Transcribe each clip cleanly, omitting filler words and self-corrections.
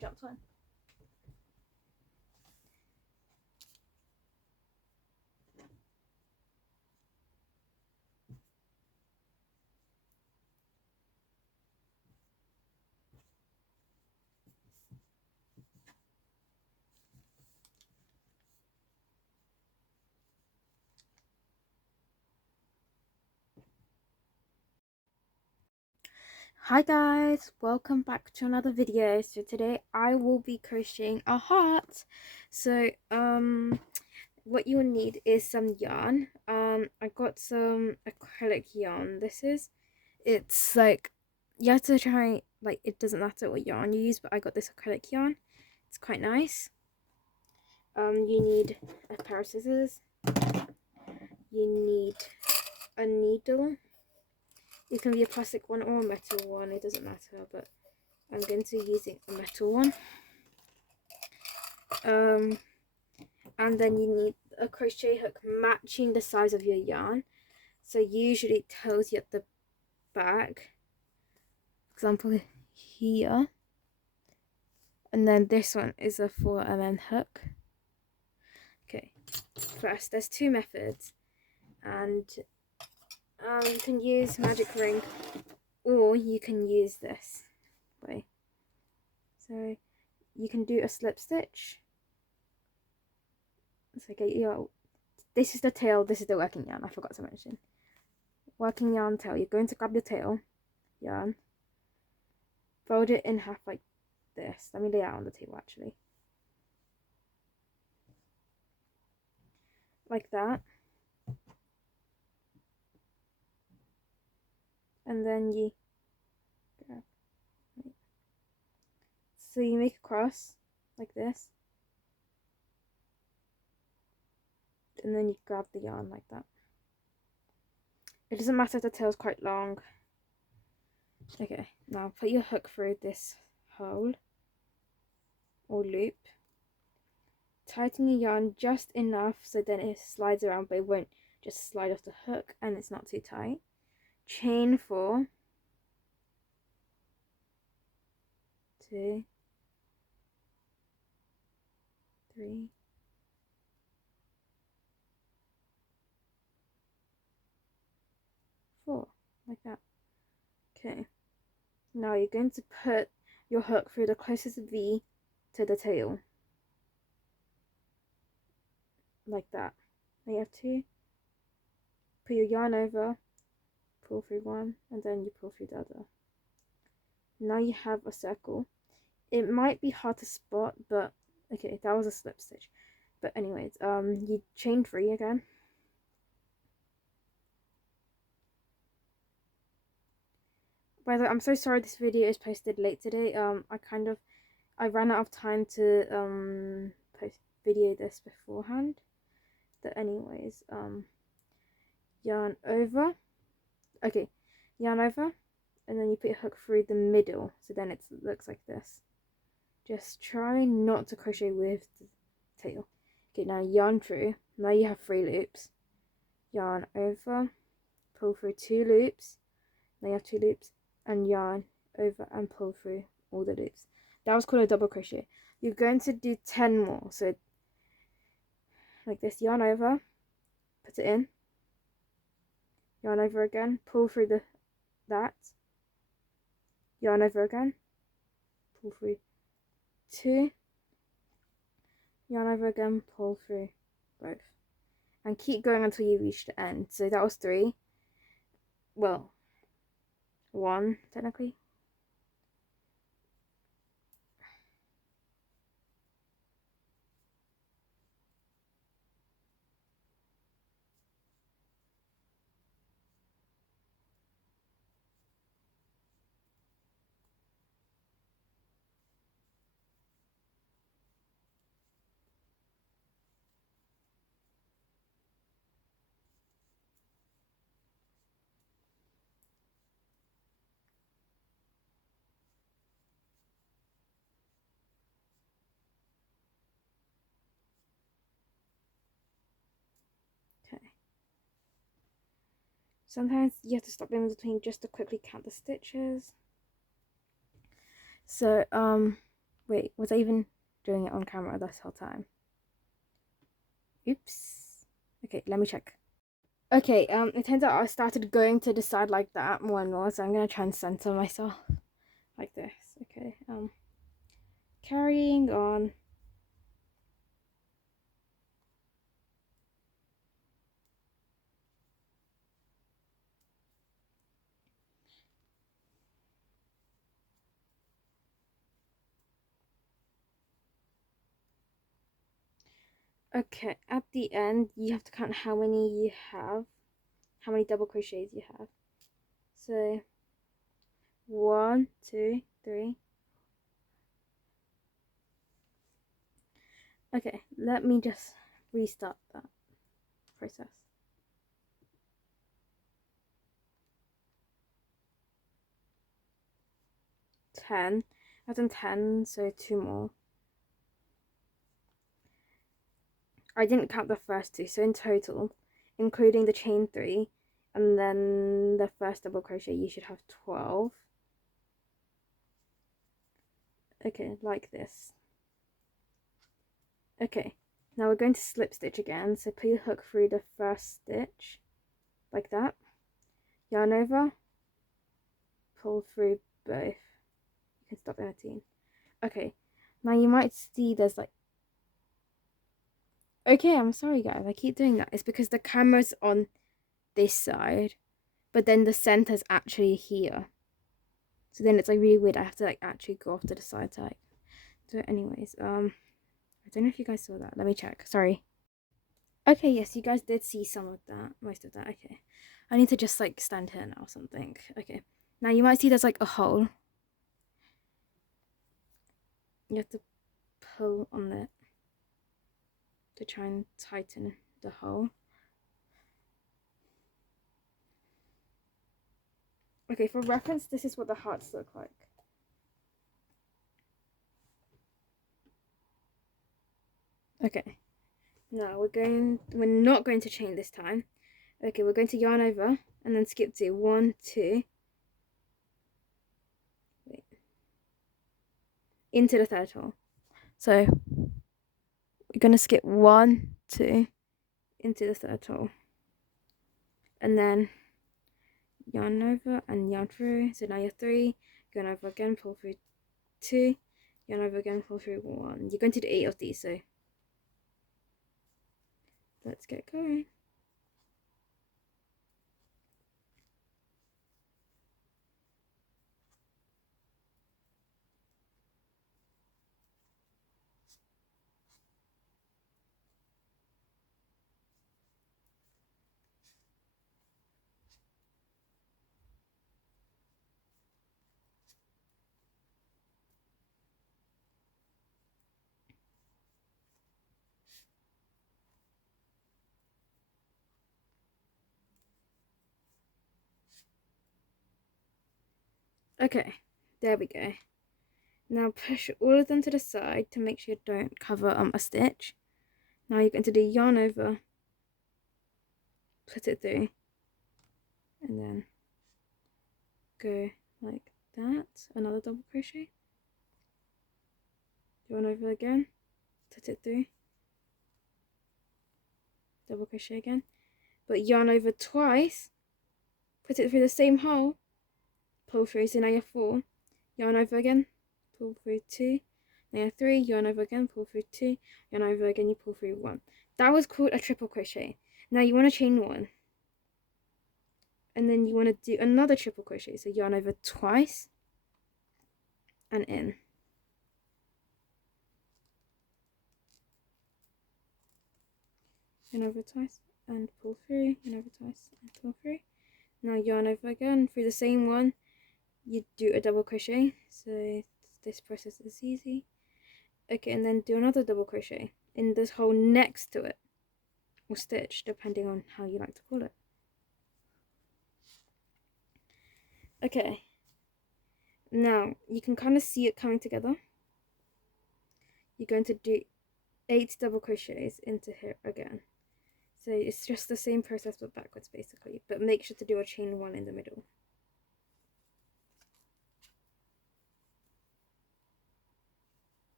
jumped one. Hi guys, welcome back to another video. So today I will be crocheting a heart. So what you'll need is some yarn. I got some acrylic yarn. It's like, you have to try, like, it doesn't matter what yarn you use, but I got this acrylic yarn. It's quite nice. You need a pair of scissors. You need a needle. It can be a plastic one or a metal one, it doesn't matter, but I'm going to be using a metal one. And then you need a crochet hook matching the size of your yarn. So usually it tells you at the back, for example here. And then this one is a 4mm hook. Okay, first there's two methods, and you can use magic ring, or you can use this way. So you can do a slip stitch. It's okay, this is the tail, this is the working yarn, I forgot to mention. Working yarn tail, you're going to grab your tail yarn, fold it in half like this. Let me lay it out on the table actually. Like that. And then you grab, so you make a cross like this, and then you grab the yarn like that. It doesn't matter if the tail's quite long. Okay, now put your hook through this hole or loop. Tighten your yarn just enough so then it slides around, but it won't just slide off the hook and it's not too tight. Chain 4, 2, 3, 4, like that. Okay, now you're going to put your hook through the closest V to the tail, like that. Now you have to put your yarn over, pull through one, and then you pull through the other. Now you have a circle. It might be hard to spot, but okay, that was a slip stitch. But anyways, you chain 3 again. By the way, I'm so sorry this video is posted late today. I ran out of time to post video this beforehand. But anyways, yarn over. Okay, yarn over, and then you put your hook through the middle, so then it looks like this. Just try not to crochet with the tail. Okay, now yarn through. Now you have 3 loops. Yarn over, pull through 2 loops. Now you have 2 loops, and yarn over and pull through all the loops. That was called a double crochet. You're going to do 10 more. So like this, yarn over, put it in, yarn over again, pull through that, yarn over again, pull through 2, yarn over again, pull through both, and keep going until you reach the end. So that was 3, well, 1 technically. Okay. Sometimes you have to stop in between just to quickly count the stitches. So Wait, was I even doing it on camera this whole time? Oops. Okay, let me check. Okay, it turns out I started going to the side like that more and more, so I'm gonna try and center myself like this. Okay, carrying on. Okay, at the end, you have to count how many you have, how many double crochets you have. So, 1, 2, 3. Okay, let me just restart that process. 10. I've done 10, so 2 more. I didn't count the first 2, so in total, including the chain 3 and then the first double crochet, you should have 12. Okay, like this. Okay, now we're going to slip stitch again, so put your hook through the first stitch like that, yarn over, pull through both. You can stop editing. Okay, now you might see there's like, okay, I'm sorry guys, I keep doing that. It's because the camera's on this side, but then the center's actually here. So then it's like really weird. I have to like actually go off to the side to like do it anyways. I don't know if you guys saw that. Let me check. Sorry. Okay, yes, you guys did see some of that, most of that. Okay. I need to just like stand here now or something. Okay. Now you might see there's like a hole. You have to pull on it to try and tighten the hole. Okay, for reference, this is what the hearts look like. Okay. Now we're not going to chain this time. Okay, we're going to yarn over and then skip to 1, 2. Wait. Into the third hole. So we're going to skip 1, 2 into the third hole. And then yarn over and yarn through. So now you're 3, yarn over again, pull through 2, yarn over again, pull through 1. You're going to do 8 of these, so let's get going. Okay, there we go. Now push all of them to the side to make sure you don't cover a stitch. Now you're going to do yarn over, put it through, and then go like that. Another double crochet, yarn over again, put it through, double crochet again, but yarn over twice, put it through the same hole, pull through, so now you have 4, yarn over again, pull through 2, now you have 3, yarn over again, pull through 2, yarn over again, you pull through 1. That was called a triple crochet. Now you want to chain 1, and then you want to do another triple crochet, so yarn over twice and in. Yarn over twice and pull through, yarn over twice and pull through. Now yarn over again through the same one, you do a double crochet, so this process is easy. Okay, and then do another double crochet in this hole next to it, or stitch, depending on how you like to call it. Okay, now you can kind of see it coming together. You're going to do 8 double crochets into here again. So it's just the same process but backwards basically, but make sure to do a chain 1 in the middle.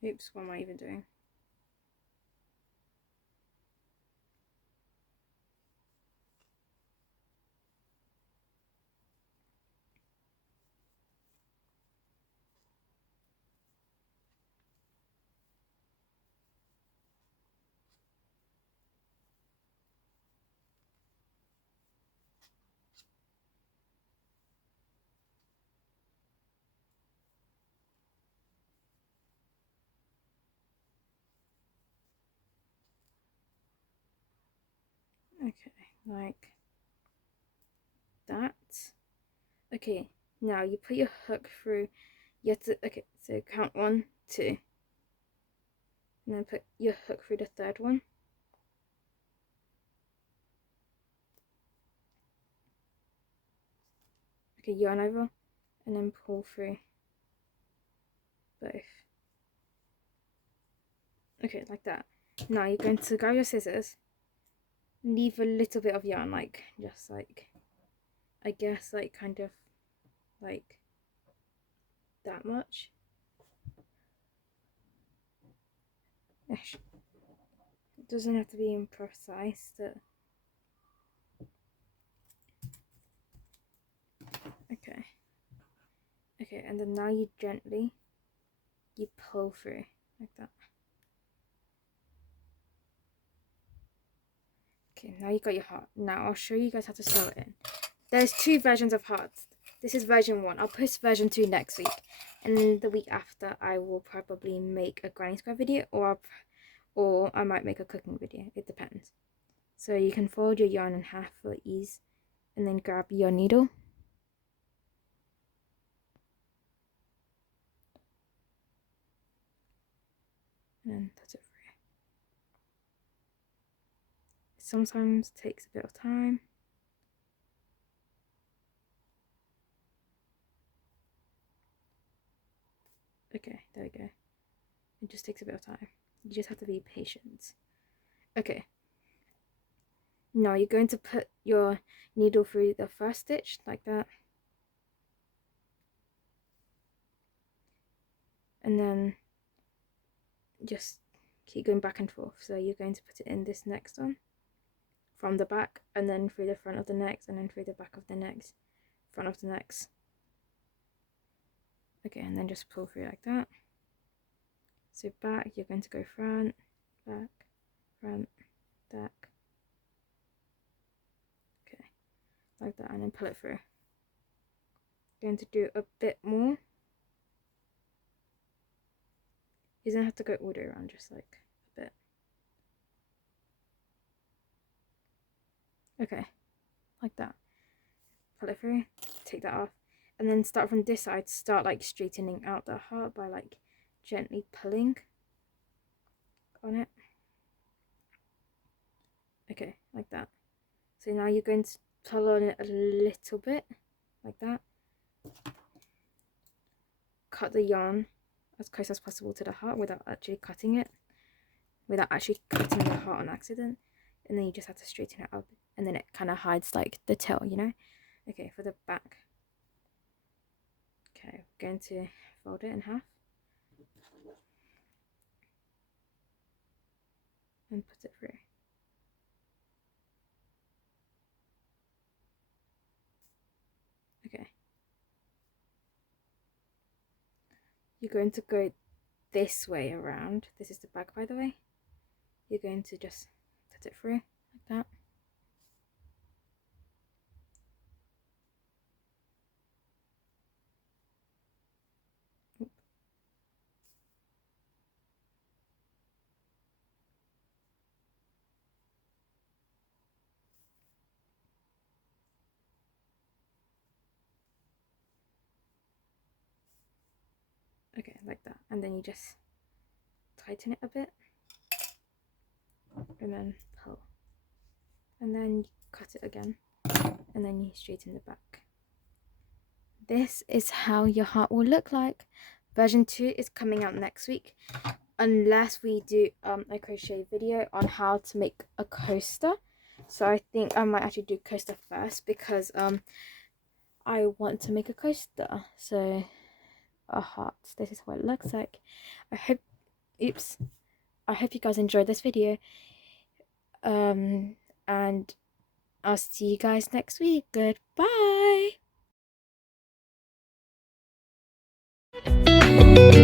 Oops, what am I even doing? Okay, like that. Okay, now you put your hook through. You have to, okay, so count 1, 2, and then put your hook through the third one. Okay, yarn over, and then pull through both. Okay, like that. Now you're going to grab your scissors, leave a little bit of yarn, like, just like, I guess, like, kind of, like, that much. Ish. It doesn't have to be imprecise. Okay. Okay, and then now you gently, you pull through, like that. Okay, now you got your heart. Now I'll show you guys how to sew it in. There's 2 versions of hearts. This is version 1. I'll post version 2 next week. And the week after, I will probably make a granny square video, or I might make a cooking video. It depends. So you can fold your yarn in half for ease, and then grab your needle. And touch it through. It sometimes takes a bit of time. Okay, there we go. It just takes a bit of time. You just have to be patient. Okay. Now you're going to put your needle through the first stitch, like that. And then just keep going back and forth. So you're going to put it in this next one from the back, and then through the front of the next, and then through the back of the next, front of the next. Okay, and then just pull through like that. So back, you're going to go front, back, back. Okay, like that, and then pull it through. Going to do a bit more. You don't have to go all the way around, just like a bit. Okay, like that. Pull it through, take that off, and then start from this side. Start like straightening out the heart by like gently pulling on it. Okay, like that. So now you're going to pull on it a little bit, like that. Cut the yarn as close as possible to the heart without actually cutting it, without actually cutting the heart on accident. And then you just have to straighten it up, and then it kind of hides like the tail, you know. Okay, for the back. Okay, we're going to fold it in half and put it through. Okay. You're going to go this way around. This is the back, by the way. You're going to just put it through like that. Okay, like that. And then you just tighten it a bit, and then pull, and then you cut it again, and then you straighten the back. This is how your heart will look like. Version 2 is coming out next week, unless we do a crochet video on how to make a coaster. So I think I might actually do coaster first, because I want to make a coaster. So a heart, this is what it looks like. I hope oops. I hope you guys enjoyed this video. And I'll see you guys next week. Goodbye.